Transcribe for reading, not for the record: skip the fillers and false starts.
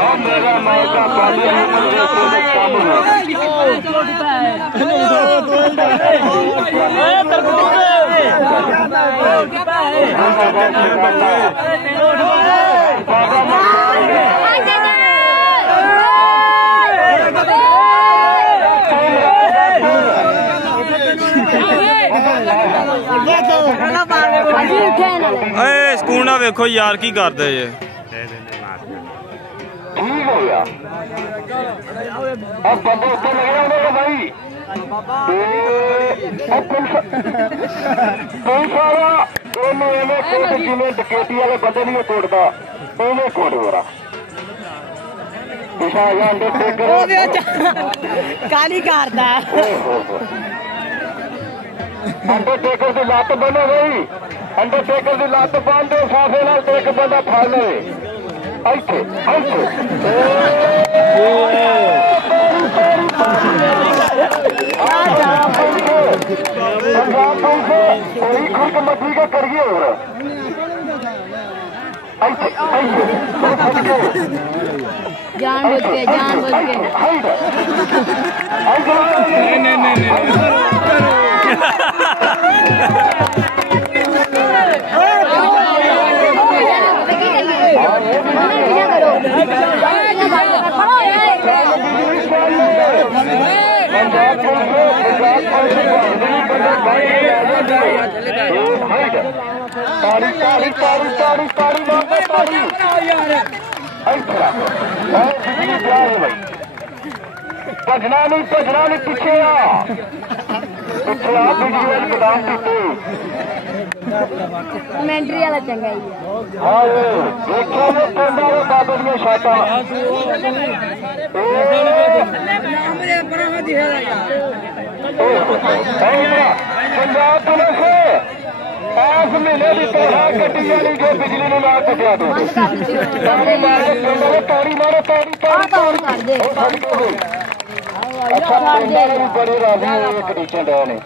मेरा मायका पानी ਸਕੂਲ ਨਾ ਵੇਖੋ ਯਾਰ ਕੀ ਕਰਦੇ ਜੇ ठीक हो गया अब बंदे ऊपर लगे होंगे भाई कोई सारा जिन्हें डकैती वाले बंदे नहीं तोड़ता उन्हें कोड हो रहा काली करता अंडरटेकर की लत्त बनो भाई अंडरटेकर की लत्त बन दो साफे नाल एक बंदा फड़ ले मछली का करिए जान बुझ के भजना नहीं पिछे पिछला मैदान कमेंट्री वाला चंगा ही हाँ देखो बाबे दियां शाटा पंजाब पुलिस इस महीने की तनख्वाह कटी जानी जो बिजली ने ना कटिया दो ताड़ी मारो ताड़ी अच्छा बड़ी राजी एक टीचर डे ने